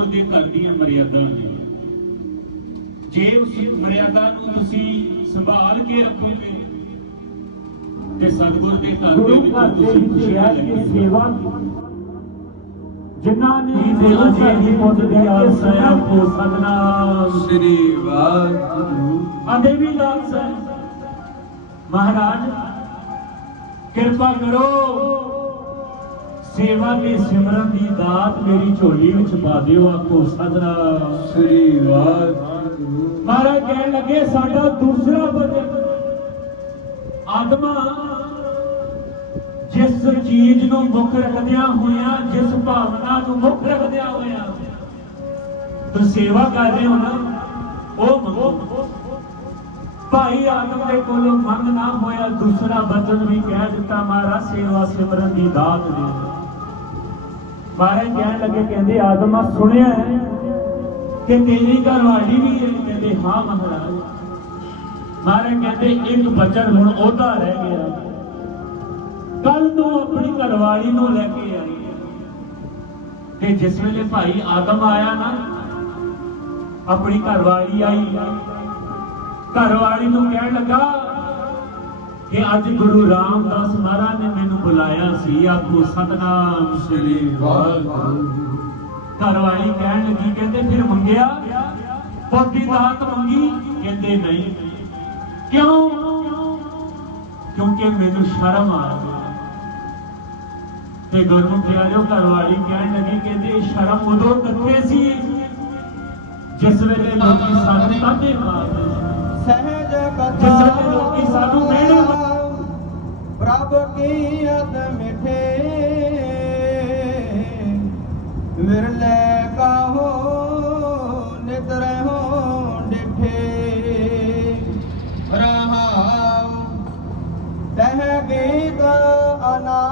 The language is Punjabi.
ਸਤਿਗੁਰ ਦੇ ਘਰ ਦੀਆਂ ਮਰਿਆਦਾ ਨੇ। ਜੇ ਉਸ ਮਰਿਆਦਾ ਨੂੰ ਤੁਸੀਂ ਸੰਭਾਲ ਕੇ ਰੱਖੋਗੇ ਤੇ ਸਤਿਗੁਰ ਦੇ ਘਰ ਦੇ ਵਿੱਚ ਘਰ ਦੇ ਤੁਸੀਂ ਵਿੱਚ ਖੁਸ਼ੀ ਰਹਿ ਕੇ ਲੱਗੇ ਸੇਵਾ ਜਿਨ੍ਹਾਂ ਨੇ ਘਰ ਦੀ ਪੁੱਤ ਦੀ ਆਸ ਆਇਆ ਕੋ ਸਤਨਾਮ। ਸ੍ਰੀ ਵਾਹਿਗੁਰੂ। ਆਦੇ ਵੀ ਦਾਸ ਹੈ ਮਹਾਰਾਜ ਕਿਰਪਾ ਕਰੋ। ਸੇਵਾ ਤੇ ਸਿਮਰਨ ਦੀ ਦਾਤ ਮੇਰੀ ਝੋਲੀ ਵਿੱਚ ਪਾ ਦਿਓ ਆਖੋ ਸਤਨਾਮ। ਸ੍ਰੀ ਵਾਹਿਗੁਰੂ। ਮਹਾਰਾਜ ਕਹਿਣ ਲੱਗੇ ਸਾਡਾ ਦੂਸਰਾ ਬਚਨ ਆਤਮਾ ਜਿਸ ਚੀਜ਼ ਨੂੰ ਮੁੱਖ ਰੱਖਦਿਆਂ ਹੋਇਆਂ ਜਿਸ ਭਾਵਨਾ ਨੂੰ ਮੁੱਖ ਰੱਖਦਿਆਂ ਹੋਇਆਂ ਤੁਸੀਂ ਸੇਵਾ ਕਰ ਰਹੇ ਹੋ ਨਾ? ਉਹ ਮੰਗੋ। ਭਾਈ ਆਦਮ ਦੇ ਕੋਲੋਂ ਮੰਗ ਨਾ ਹੋਇਆ ਦੂਸਰਾ ਬਚਨ ਵੀ ਕਹਿ ਦਿੱਤਾ ਮਹਾਰਾਜ ਸੇਵਾ ਸਿਮਰਨ ਦੀ ਦਾਤ ਦੇ ਮਹਾਰਾਜ ਕਹਿਣ ਲੱਗੇ, ਕਹਿੰਦੇ ਆਦਮਾ ਸੁਣਿਆ ਹੈ ਕਿ ਤੇਰੀ ਘਰਵਾਲੀ ਵੀ ਹੈ। ਕਹਿੰਦੇ, ਹਾਂ ਮਹਾਰਾਜ। ਮਹਾਰਾਜ ਕਹਿੰਦੇ, ਇੱਕ ਬਚਨ ਹੁਣ ਉਹਦਾ ਰਹਿ ਗਿਆ। ਕੱਲ ਤੋਂ ਆਪਣੀ ਘਰਵਾਲੀ ਨੂੰ ਲੈ ਕੇ ਆਈ ਤੇ ਜਿਸ ਵੇਲੇ ਭਾਈ ਆਦਮ ਆਇਆ ਨਾ, ਆਪਣੀ ਘਰਵਾਲੀ ਆਈ। ਘਰਵਾਲੀ ਨੂੰ ਕਹਿਣ ਲੱਗਾ ਕਿ ਅੱਜ ਗੁਰੂ ਰਾਮਦਾਸ ਮਹਾਰਾਜ ਨੇ ਮੈਨੂੰ ਬੁਲਾਇਆ ਸੀ ਆਖੋ ਸਤਨਾਮ ਸ੍ਰੀ ਵਾਹਿਗੁਰੂ। ਘਰਵਾਲੀ ਕਹਿਣ ਲੱਗੀ ਕਹਿੰਦੇ ਫਿਰ ਮੰਗਿਆ? ਪੋਤੀ ਦਾਤ ਮੰਗੀ। ਕਹਿੰਦੇ ਨਹੀਂ। ਕਿਉਂ? ਕਿਉਂਕਿ ਮੈਨੂੰ ਸ਼ਰਮ ਆ ਗਈ ਤੇ ਗੁਰੂ ਪਿਆਰਿਓ ਘਰਵਾਲੀ ਕਹਿਣ ਲੱਗੀ ਕਹਿੰਦੇ ਸ਼ਰਮ ਉਦੋਂ ਕਿੱਥੇ ਸੀ? ਜਿਸ ਵੇਲੇ ਲੋਕੀ ਸਾਨੂੰ ਤਾਂਦੇ ਮਾਰਦੇ ਸਹਿਜ ਜਿਸ ਵੇਲੇ ਲੋਕੀ ਕੀ ਅਦ ਮਿਠੇ। ਵਿਰਲੇ ਕਾਹੋ ਨਿਤ ਰਹੋ ਡਿਠੇ। ਰਹਾਉ ਤਹਿ ਗੀਤ ਅਨਾ